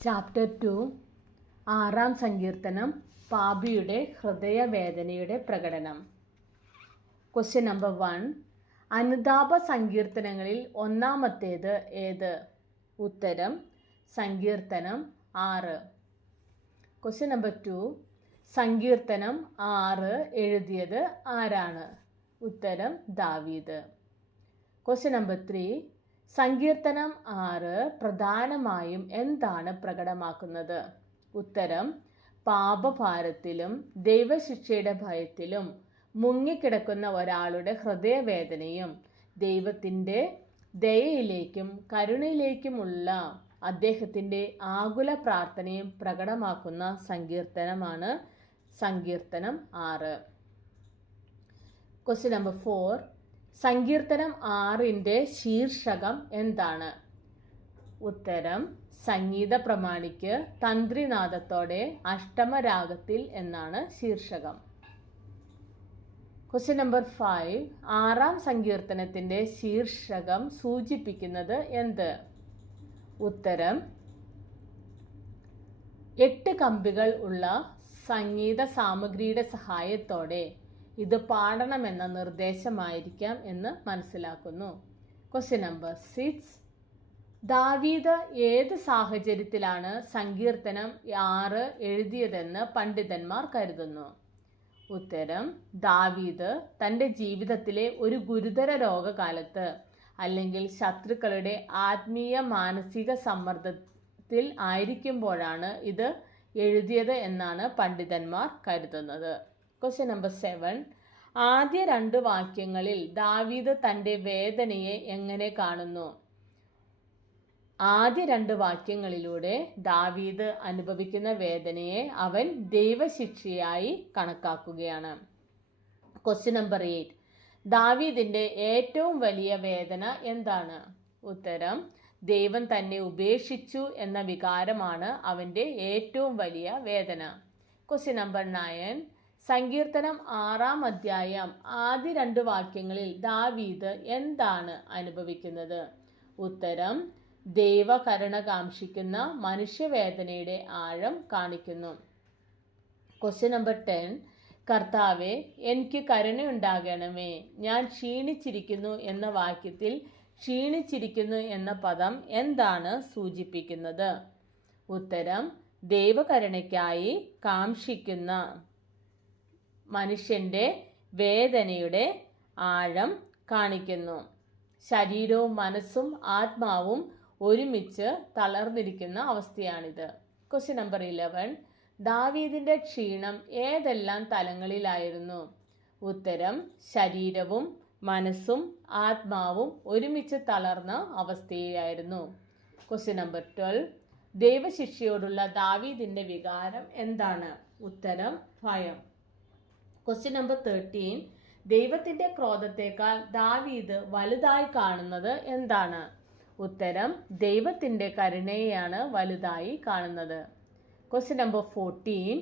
Chapter 2 ആറാം സങ്കീർത്തനം പാപിയുടെ ഹൃദയവേദനയുടെ പ്രകടനം. Question number 1. അനുതാപ സങ്കീർത്തനങ്ങളിൽ ഒന്നാമത്തേത് ഏത്? ഉത്തരം സങ്കീർത്തനം 6. Question number 2. സങ്കീർത്തനം 6 എഴുതിയത് ആരാണ്? ഉത്തരം ദാവീദ്. Question number 3. സങ്കീർത്തനം 6 പ്രധാനമായും എന്താണ് പ്രകടമാക്കുന്നത്? ഉത്തരം പാപഭാരത്തിലും ദൈവശിക്ഷയുടെ ഭയത്തിലും മുങ്ങിക്കിടക്കുന്ന ഒരാളുടെ ഹൃദയവേദനയും ദൈവത്തിൻ്റെ ദയയിലേക്കും കരുണയിലേക്കുമുള്ള അദ്ദേഹത്തിൻ്റെ ആകുല പ്രാർത്ഥനയും പ്രകടമാക്കുന്ന സങ്കീർത്തനമാണ് സങ്കീർത്തനം 6. Question number 4. സങ്കീർത്തനം 6ൻ്റെ ശീർഷകം എന്താണ്? ഉത്തരം സംഗീത പ്രമാണിക്ക് തന്ത്രിനാദത്തോടെ അഷ്ടമരാഗത്തിൽ എന്നാണ് ശീർഷകം. Question number 5. ആറാം സങ്കീർത്തനത്തിൻ്റെ ശീർഷകം സൂചിപ്പിക്കുന്നത് എന്ത്? ഉത്തരം 8 കമ്പികൾ ഉള്ള സംഗീത സാമഗ്രിയുടെ സഹായത്തോടെ ഇത് പാടണമെന്ന നിർദ്ദേശമായിരിക്കാം എന്ന് മനസ്സിലാക്കുന്നു. Question number 6. ദാവീദ് ഏത് സാഹചര്യത്തിലാണ് സങ്കീർത്തനം 6 എഴുതിയതെന്ന് പണ്ഡിതന്മാർ കരുതുന്നു? ഉത്തരം ദാവീദ് തൻ്റെ ജീവിതത്തിലെ ഒരു ഗുരുതര രോഗകാലത്ത് അല്ലെങ്കിൽ ശത്രുക്കളുടെ ആത്മീയ മാനസിക സമ്മർദ്ദത്തിൽ ആയിരിക്കുമ്പോഴാണ് ഇത് എഴുതിയത് എന്നാണ് പണ്ഡിതന്മാർ കരുതുന്നത്. Question number 7. ആദ്യ 2 വാക്യങ്ങളിൽ ദാവീദ് തൻ്റെ വേദനയെ എങ്ങനെ കാണുന്നു? ആദ്യ 2 വാക്യങ്ങളിലൂടെ ദാവീദ് അനുഭവിക്കുന്ന വേദനയെ അവൻ ദൈവശിക്ഷയായി കണക്കാക്കുകയാണ്. Question number 8. ദാവീദിൻ്റെ ഏറ്റവും വലിയ വേദന എന്താണ്? ഉത്തരം ദൈവം തന്നെ ഉപേക്ഷിച്ചു എന്ന വികാരമാണ് അവൻ്റെ ഏറ്റവും വലിയ വേദന. Question number 9. സങ്കീർത്തനം 6-ാം അധ്യായം ആദ്യ 2 വാക്യങ്ങളിൽ ദാവീദ് എന്താണ് അനുഭവിക്കുന്നത്? ഉത്തരം ദൈവകരുണ കാംക്ഷിക്കുന്ന മനുഷ്യവേദനയുടെ ആഴം കാണിക്കുന്നു. Question number 10. കർത്താവേ, എനിക്ക് കരുണയുണ്ടാകണമേ, ഞാൻ ക്ഷീണിച്ചിരിക്കുന്നു എന്ന വാക്യത്തിൽ ക്ഷീണിച്ചിരിക്കുന്നു എന്ന പദം എന്താണ് സൂചിപ്പിക്കുന്നത്? ഉത്തരം ദൈവകരുണയ്ക്കായി കാംക്ഷിക്കുന്ന മനുഷ്യൻ്റെ വേദനയുടെ ആഴം കാണിക്കുന്നു. ശരീരവും മനസ്സും ആത്മാവും ഒരുമിച്ച് തളർന്നിരിക്കുന്ന അവസ്ഥയാണിത്. Question number 11. ദാവീദിൻ്റെ ക്ഷീണം ഏതെല്ലാം തലങ്ങളിലായിരുന്നു? ഉത്തരം ശരീരവും മനസ്സും ആത്മാവും ഒരുമിച്ച് തളർന്ന അവസ്ഥയിലായിരുന്നു. Question number 12. ദൈവശിക്ഷയോടുള്ള ദാവീദിൻ്റെ വികാരം എന്താണ്? ഉത്തരം ഭയം. Question number 13. ദൈവത്തിൻ്റെ ക്രോധത്തേക്കാൾ ദാവീദ് വലുതായി കാണുന്നത് എന്താണ്? ഉത്തരം ദൈവത്തിൻ്റെ കരുണയെയാണ് വലുതായി കാണുന്നത്. Question number 14.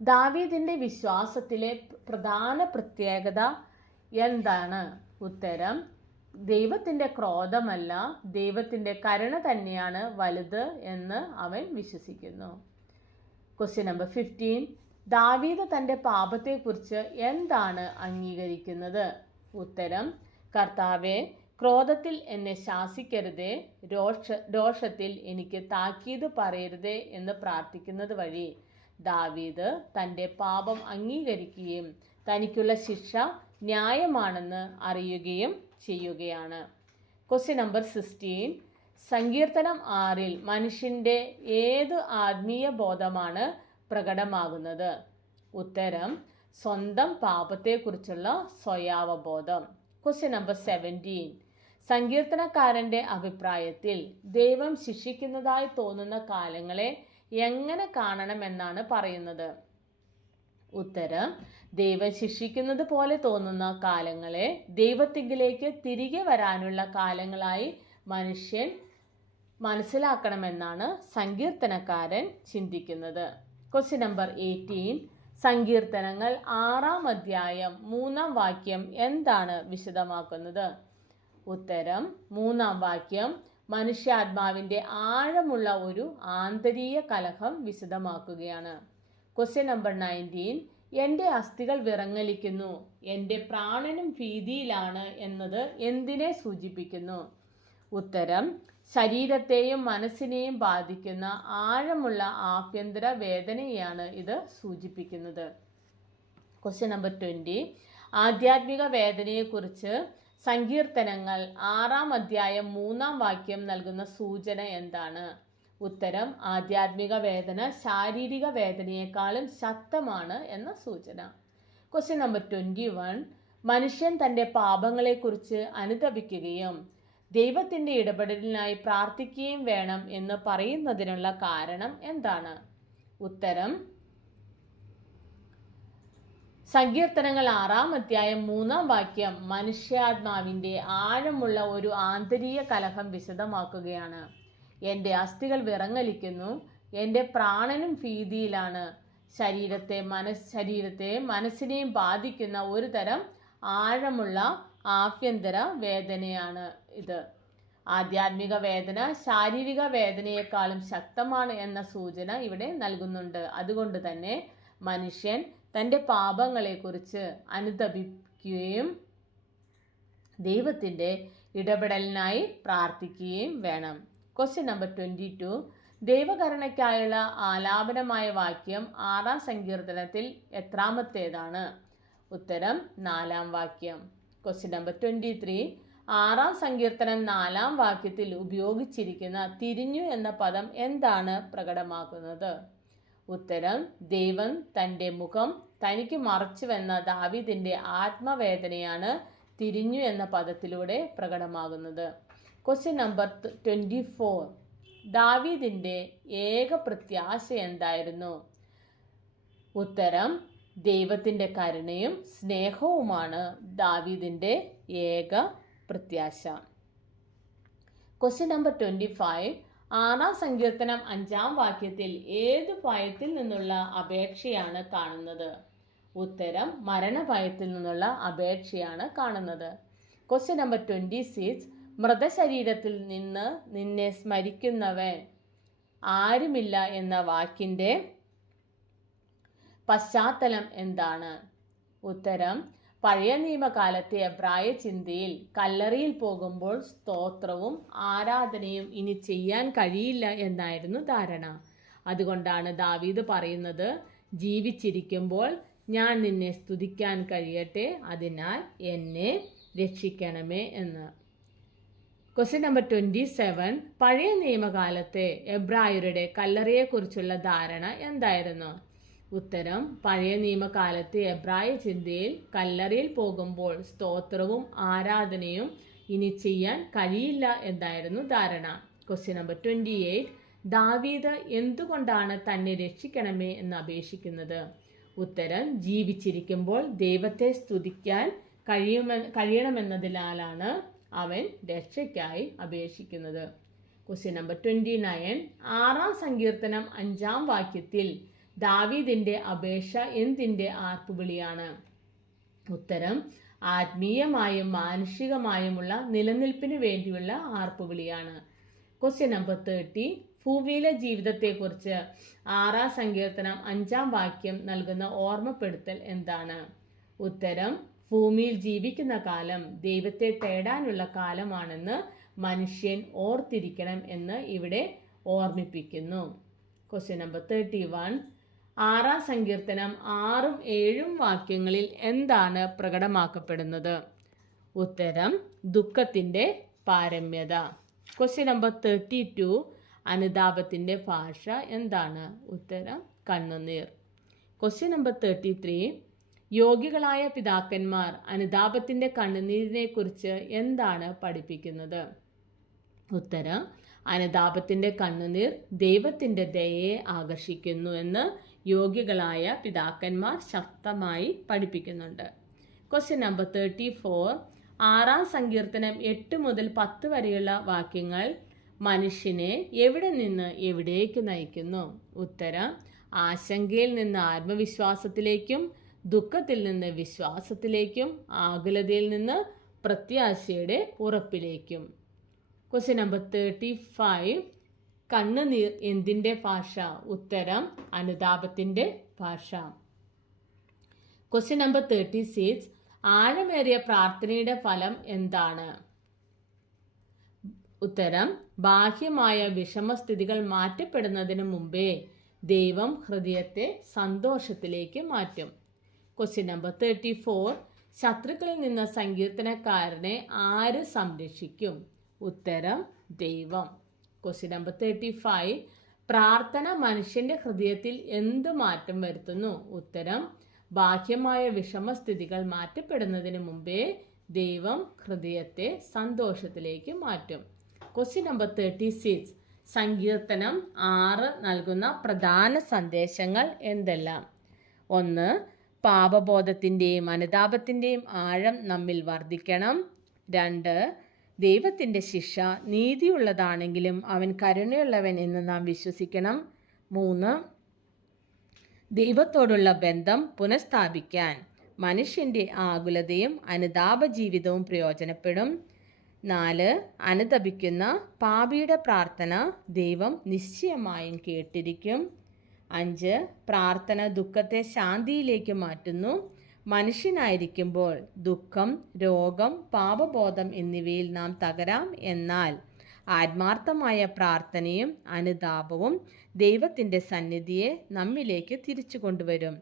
ദാവീദിൻ്റെ വിശ്വാസത്തിലെ പ്രധാന പ്രത്യേകത എന്താണ്? ഉത്തരം ദൈവത്തിൻ്റെ ക്രോധമല്ല, ദൈവത്തിൻ്റെ കരുണ തന്നെയാണ് വലുത് എന്ന് അവൻ വിശ്വസിക്കുന്നു. Question number 15. ദാവീദ് തൻ്റെ പാപത്തെക്കുറിച്ച് എന്താണ് അംഗീകരിക്കുന്നത്? ഉത്തരം കർത്താവേ, ക്രോധത്തിൽ എന്നെ ശാസിക്കരുതേ, രോഷത്തിൽ എനിക്ക് താക്കീത് പറയരുതേ എന്ന് പ്രാർത്ഥിക്കുന്നത് വഴി ദാവീദ് തൻ്റെ പാപം അംഗീകരിക്കുകയും തനിക്കുള്ള ശിക്ഷ ന്യായമാണെന്ന് അറിയുകയും ചെയ്യുകയാണ്. Question number 16. സങ്കീർത്തനം 6-ൽ മനുഷ്യൻ്റെ ഏത് ആത്മീയ ബോധമാണ് പ്രകടമാകുന്നത്? ഉത്തരം സ്വന്തം പാപത്തെക്കുറിച്ചുള്ള സ്വയാവബോധം. Question number 17. സങ്കീർത്തനക്കാരൻ്റെ അഭിപ്രായത്തിൽ ദൈവം ശിക്ഷിക്കുന്നതായി തോന്നുന്ന കാലങ്ങളെ എങ്ങനെ കാണണമെന്നാണ് പറയുന്നത്? ഉത്തരം ദൈവം ശിക്ഷിക്കുന്നത് പോലെ തോന്നുന്ന കാലങ്ങളെ ദൈവത്തിങ്കിലേക്ക് തിരികെ വരാനുള്ള കാലങ്ങളായി മനുഷ്യൻ മനസ്സിലാക്കണമെന്നാണ് സങ്കീർത്തനക്കാരൻ ചിന്തിക്കുന്നത്. Question number 18. സങ്കീർത്തനങ്ങൾ 6-ാം അധ്യായം 3-ാം വാക്യം എന്താണ് വിശദമാക്കുന്നത്? ഉത്തരം 3-ാം വാക്യം മനുഷ്യാത്മാവിൻ്റെ ആഴമുള്ള ഒരു ആന്തരിക കലഹം വിശദമാക്കുകയാണ്. Question number 19. എൻ്റെ അസ്ഥികൾ വിറങ്ങലിക്കുന്നു, എൻ്റെ പ്രാണനും ഭീതിയിലാണ് എന്നത് എന്തിനെ സൂചിപ്പിക്കുന്നു? ഉത്തരം: ശരീരത്തെയും മനസ്സിനെയും ബാധിക്കുന്ന ആഴമുള്ള ആഭ്യന്തര വേദനയാണ് ഇത് സൂചിപ്പിക്കുന്നത്. Question number 20. ആധ്യാത്മിക വേദനയെക്കുറിച്ച് സങ്കീർത്തനങ്ങൾ 6-ാം അധ്യായം 3-ാം വാക്യം നൽകുന്ന സൂചന എന്താണ്? ഉത്തരം: ആധ്യാത്മിക വേദന ശാരീരിക വേദനയെക്കാളും ശക്തമാണ് എന്ന സൂചന. Question number 21. മനുഷ്യൻ തൻ്റെ പാപങ്ങളെക്കുറിച്ച് അനുതപിക്കുകയും ദൈവത്തിൻ്റെ ഇടപെടലിനായി പ്രാർത്ഥിക്കുകയും വേണം എന്ന് പറയുന്നതിനുള്ള കാരണം എന്താണ്? ഉത്തരം: സങ്കീർത്തനങ്ങൾ 6-ാം അധ്യായം 3-ാം വാക്യം മനുഷ്യാത്മാവിൻ്റെ ആഴമുള്ള ഒരു ആന്തരിക കലഹം വിശദമാക്കുകയാണ്. എൻ്റെ അസ്ഥികൾ വിറങ്ങലിക്കുന്നു, എൻ്റെ പ്രാണനും ഭീതിയിലാണ്. ശരീരത്തെയും മനസ്സിനെയും ബാധിക്കുന്ന ഒരു തരം ആഴമുള്ള ആഭ്യന്തര വേദനയാണ് ഇത്. ആധ്യാത്മിക വേദന ശാരീരിക വേദനയെക്കാളും ശക്തമാണ് എന്ന സൂചന ഇവിടെ നൽകുന്നുണ്ട്. അതുകൊണ്ട് തന്നെ മനുഷ്യൻ തൻ്റെ പാപങ്ങളെക്കുറിച്ച് അനുതപിക്കുകയും ദൈവത്തിൻ്റെ ഇടപെടലിനായി പ്രാർത്ഥിക്കുകയും വേണം. Question number 22. ദൈവകരുണയ്ക്കായുള്ള ആലാപനമായ വാക്യം 6-ാം സങ്കീർത്തനത്തിൽ എത്രാമത്തേതാണ്? ഉത്തരം: 4-ാം വാക്യം. Question number 23. 6-ാം സങ്കീർത്തനം 4-ാം വാക്യത്തിൽ ഉപയോഗിച്ചിരിക്കുന്ന തിരിഞ്ഞു എന്ന പദം എന്താണ് പ്രകടമാക്കുന്നത്? ഉത്തരം: ദൈവം തൻ്റെ മുഖം തനിക്ക് മറച്ചുവെന്ന ദാവീദിൻ്റെ ആത്മവേദനയാണ് തിരിഞ്ഞു എന്ന പദത്തിലൂടെ പ്രകടമാകുന്നത്. Question number 24. ദാവീദിൻ്റെ ഏക പ്രത്യാശ എന്തായിരുന്നു? ഉത്തരം: ദൈവത്തിൻ്റെ കരുണയും സ്നേഹവുമാണ് ദാവീദിൻ്റെ ഏക പ്രത്യാശ. Question number 25. 6-ാം സങ്കീർത്തനം 5-ാം വാക്യത്തിൽ ഏത് ഭയത്തിൽ നിന്നുള്ള അപേക്ഷയാണ് കാണുന്നത്? ഉത്തരം: മരണഭയത്തിൽ നിന്നുള്ള അപേക്ഷയാണ് കാണുന്നത്. Question number 26. മൃതശരീരത്തിൽ നിന്ന് നിന്നെ സ്മരിക്കുന്നവൻ ആരുമില്ല എന്ന വാക്കിൻ്റെ പശ്ചാത്തലം എന്താണ്? ഉത്തരം: പഴയ നിയമകാലത്തെ എബ്രായ ചിന്തയിൽ കല്ലറിയിൽ പോകുമ്പോൾ സ്തോത്രവും ആരാധനയും ഇനി ചെയ്യാൻ കഴിയില്ല എന്നായിരുന്നു ധാരണ. അതുകൊണ്ടാണ് ദാവീദ് പറയുന്നത്, ജീവിച്ചിരിക്കുമ്പോൾ ഞാൻ നിന്നെ സ്തുതിക്കാൻ കഴിയട്ടെ, അതിനാൽ എന്നെ രക്ഷിക്കണമേ എന്ന്. Question number 27. പഴയ നിയമകാലത്തെ എബ്രായരുടെ കല്ലറയെക്കുറിച്ചുള്ള ധാരണ എന്തായിരുന്നു? ഉത്തരം: പഴയ നിയമകാലത്തെ എബ്രായ ചിന്തയിൽ കല്ലറയിൽ പോകുമ്പോൾ സ്തോത്രവും ആരാധനയും ഇനി ചെയ്യാൻ കഴിയില്ല എന്നായിരുന്നു ധാരണ. Question number 28. ദാവീദ് എന്തുകൊണ്ടാണ് തന്നെ രക്ഷിക്കണമേ എന്ന് അപേക്ഷിക്കുന്നത്? ഉത്തരം: ജീവിച്ചിരിക്കുമ്പോൾ ദൈവത്തെ സ്തുതിക്കാൻ കഴിയണമെന്നതിനാലാണ് അവൻ രക്ഷയ്ക്കായി അപേക്ഷിക്കുന്നത്. Question number 29. 6-ാം സങ്കീർത്തനം 5-ാം വാക്യത്തിൽ ദാവീദിൻ്റെ അപേക്ഷ എന്തിൻ്റെ ആർപ്പുവിളിയാണ്? ഉത്തരം: ആത്മീയമായും മാനുഷികമായുമുള്ള നിലനിൽപ്പിന് വേണ്ടിയുള്ള ആർപ്പുവിളിയാണ്. Question number 30. ഭൂമിയിലെ ജീവിതത്തെക്കുറിച്ച് 6-ാം സങ്കീർത്തനം 5-ാം വാക്യം നൽകുന്ന ഓർമ്മപ്പെടുത്തൽ എന്താണ്? ഉത്തരം: ഭൂമിയിൽ ജീവിക്കുന്ന കാലം ദൈവത്തെ തേടാനുള്ള കാലമാണെന്ന് മനുഷ്യൻ ഓർത്തിരിക്കണം എന്ന് ഇവിടെ ഓർമ്മിപ്പിക്കുന്നു. Question number 31. 6-ാം സങ്കീർത്തനം 6-ഉം 7-ഉം വാക്യങ്ങളിൽ എന്താണ് പ്രകടമാക്കപ്പെടുന്നത്? ഉത്തരം: ദുഃഖത്തിൻ്റെ പാരമ്യത. Question number 32. അനുതാപത്തിൻ്റെ ഭാഷ എന്താണ്? ഉത്തരം: കണ്ണുനീർ. Question number 33. യോഗികളായ പിതാക്കന്മാർ അനുതാപത്തിൻ്റെ കണ്ണുനീരിനെക്കുറിച്ച് എന്താണ് പഠിപ്പിക്കുന്നത്? ഉത്തരം: അനുതാപത്തിൻ്റെ കണ്ണുനീർ ദൈവത്തിൻ്റെ ദയയെ ആകർഷിക്കുന്നു എന്ന് യോഗികളായ പിതാക്കന്മാർ ശക്തമായി പഠിപ്പിക്കുന്നുണ്ട്. Question number 34. 6-ാം സങ്കീർത്തനം 8 മുതൽ 10 വരെയുള്ള വാക്യങ്ങൾ മനുഷ്യനെ എവിടെ നിന്ന് എവിടേക്ക് നയിക്കുന്നു? ഉത്തരം: ആശങ്കയിൽ നിന്ന് ആത്മവിശ്വാസത്തിലേക്കും ദുഃഖത്തിൽ നിന്ന് വിശ്വാസത്തിലേക്കും ആകുലതയിൽ നിന്ന് പ്രത്യാശയുടെ ഉറപ്പിലേക്കും. ക്വസ്റ്റ്യൻ നമ്പർ 35, കണ്ണുനീർ എന്തിൻ്റെ ഭാഷ? ഉത്തരം അനുതാപത്തിൻ്റെ ഭാഷ. ക്വസ്റ്റ്യൻ നമ്പർ 36, ആഴമേറിയ പ്രാർത്ഥനയുടെ ഫലം എന്താണ്? ഉത്തരം ബാഹ്യമായ വിഷമസ്ഥിതികൾ മാറ്റപ്പെടുന്നതിന് മുമ്പേ ദൈവം ഹൃദയത്തെ സന്തോഷത്തിലേക്ക് മാറ്റും. ക്വസ്റ്റ്യൻ നമ്പർ 34, ശത്രുക്കളിൽ നിന്ന് സങ്കീർത്തനക്കാരനെ ആര് സംരക്ഷിക്കും? ഉത്തരം ദൈവം. ക്വസ്റ്റ്യൻ നമ്പർ 35, പ്രാർത്ഥന മനുഷ്യന്റെ ഹൃദയത്തിൽ എന്ത് മാറ്റം വരുത്തുന്നു? ഉത്തരം ബാഹ്യമായ വിഷമസ്ഥിതികൾ മാറ്റപ്പെടുന്നതിന് മുമ്പേ ദൈവം ഹൃദയത്തെ സന്തോഷത്തിലേക്ക് മാറ്റും. ക്വസ്റ്റ്യൻ നമ്പർ 36, സങ്കീർത്തനം 6 നൽകുന്ന പ്രധാന സന്ദേശങ്ങൾ എന്തെല്ലാം? 1, പാപബോധത്തിൻ്റെയും അനുതാപത്തിൻ്റെയും ആഴം നമ്മിൽ വർദ്ധിക്കണം. 2, ദൈവത്തിൻ്റെ ശിക്ഷ നീതിയുള്ളതാണെങ്കിലും അവൻ കരുണയുള്ളവൻ എന്ന് നാം വിശ്വസിക്കണം. 3, ദൈവത്തോടുള്ള ബന്ധം പുനഃസ്ഥാപിക്കാൻ മനുഷ്യൻ്റെ ആകുലതയും അനുതാപ ജീവിതവും പ്രയോജനപ്പെടും. 4, അനുതപിക്കുന്ന പാപിയുടെ പ്രാർത്ഥന ദൈവം നിശ്ചയമായും കേട്ടിരിക്കും. 5, പ്രാർത്ഥന ദുഃഖത്തെ ശാന്തിയിലേക്ക് മാറ്റുന്നു. മനുഷ്യനായിരിക്കുമ്പോൾ ദുഃഖം, രോഗം, പാപബോധം എന്നിവയിൽ നാം തകരാം. എന്നാൽ ആത്മാർത്ഥമായ പ്രാർത്ഥനയും അനുതാപവും ദൈവത്തിൻ്റെ സന്നിധിയെ നമ്മിലേക്ക് തിരിച്ചു കൊണ്ടുവരും.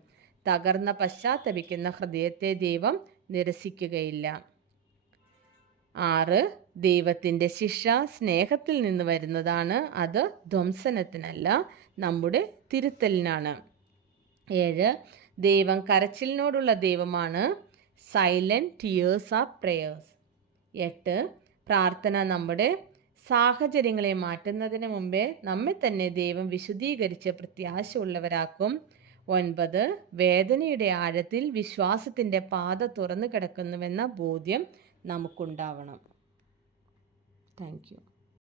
തകർന്ന പശ്ചാത്തപിക്കുന്ന ഹൃദയത്തെ ദൈവം നിരസിക്കുകയില്ല. 6, ദൈവത്തിൻ്റെ ശിക്ഷ സ്നേഹത്തിൽ നിന്ന് വരുന്നതാണ്. അത് ധ്വംസനത്തിനല്ല, നമ്മുടെ തിരുത്തലിനാണ്. 7, ദൈവം കരച്ചിലിനോടുള്ള ദൈവമാണ്. Silent tears R prayers. 8, പ്രാർത്ഥന നമ്മുടെ സാഹചര്യങ്ങളെ മാറ്റുന്നതിന് മുമ്പേ നമ്മെ തന്നെ ദൈവം വിശുദ്ധീകരിച്ച് പ്രത്യാശ ഉള്ളവരാക്കും. 9, വേദനയുടെ ആഴത്തിൽ വിശ്വാസത്തിൻ്റെ പാത തുറന്നു കിടക്കുന്നുവെന്ന ബോധ്യം നമുക്കുണ്ടാവണം. Thank you.